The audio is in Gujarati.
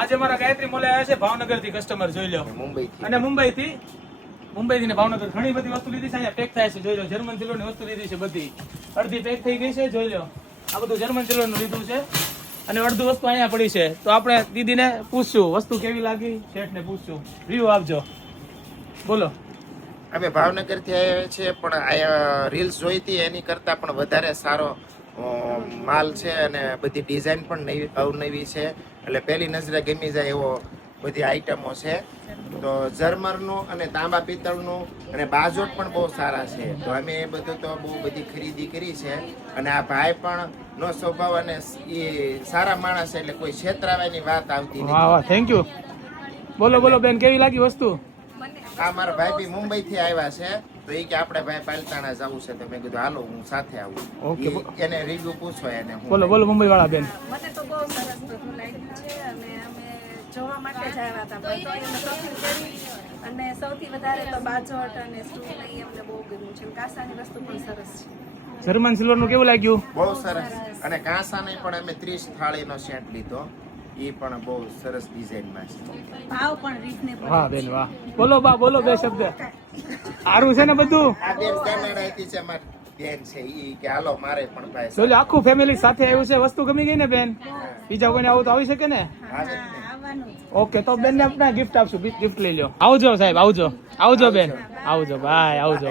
આજે મારા ગાયત્રી મોલે આવ્યા છે ભાવનગર થી કસ્ટમર, જોઈ લો. અને મુંબઈ થી ને ભાવનગર ઘણી બધી વસ્તુ લીધી છે. અહીંયા પેક થાય છે, જોઈ લો. જર્મન સિલ્વર ની વસ્તુ લીધી છે બધી. અડધી પેક થઈ ગઈ છે, જોઈ લો. આ બધું જર્મન સિલ્વર નું લીધું છે અને અડધું વસ્તુ અહીંયા પડી છે. તો આપણે દીદીને પૂછશું વસ્તુ કેવી લાગી, શેઠ ને પૂછશું. રિવ્યુ આપજો, બોલો. અમે ભાવનગર થી આવ્યા છીએ, પણ આ રીલ્સ જોઈ હતી એની કરતા પણ વધારે સારો માલ છે અને બધી ડિઝાઇન પણ અવનવી છે. એટલે પહેલી નજરે ગમી જાય એવો બધી આઈટમો છે. તો ઝરમરનું અને તાંબા પિત્તળનું અને બાજોટ પણ બહુ સારા છે. તો અમે એ બધું તો બહુ બધી ખરીદી કરી છે. અને આ ભાઈ પણ નો સ્વભાવ અને એ સારા માણસ છે, એટલે કોઈ છેતરાવાની વાત આવતી નથી. વાહ વાહ, થેન્ક યુ. બોલો બોલો બેન, કેવી લાગી વસ્તુ? આ મારા ભાઈ બી મુંબઈ થી આવ્યા છે, તો એ કે આપણે ભાઈ પાલતાણા જવું છે, તો મેં કીધું હાલો હું સાથે આવું. એને રિવ્યુ પૂછો એને. બોલો બોલો મુંબઈ વાળા બેન. મને તો બહુ સરસ બધું લાગ્યું છે અને અમે જોવા માટે જ આવ્યા હતા, પણ તો અમે શોપિંગ કરી. અને સૌથી વધારે તો બાજોટ અને સ્ટૂલ નહીં અમને બહુ ગમ્યું છે. કાસાની વસ્તુ પણ સરસ છે. જર્મન સિલ્વર નું કેવું લાગ્યું? બહુ સરસ. અને કાંસાની પણ અમે 30 થાળીનો સેટ લીધો, એ પણ બહુ સરસ ડિઝાઇનમાં છે. ભાવ પણ રીઝનેબલ. વાહ બેન વાહ. બોલો બા, બોલો બે શબ્દ. સારું છે ને બધું? આ બેન કેનેડાથી છે, મારી બેન છે, ઈ કે હાલો મારે પણ ભાઈ બોલો, આખું ફેમિલી સાથે આવ્યું છે. વસ્તુ ગમી ગઈ ને બેન? બીજા કોઈને આવું તો આવી શકે ને? ઓકે, તો બેન ને આપણે ગિફ્ટ આપશું. ગિફ્ટ લઈ લો. આવજો સાહેબ, આવજો. આવજો બેન, આવજો ભાઈ, આવજો.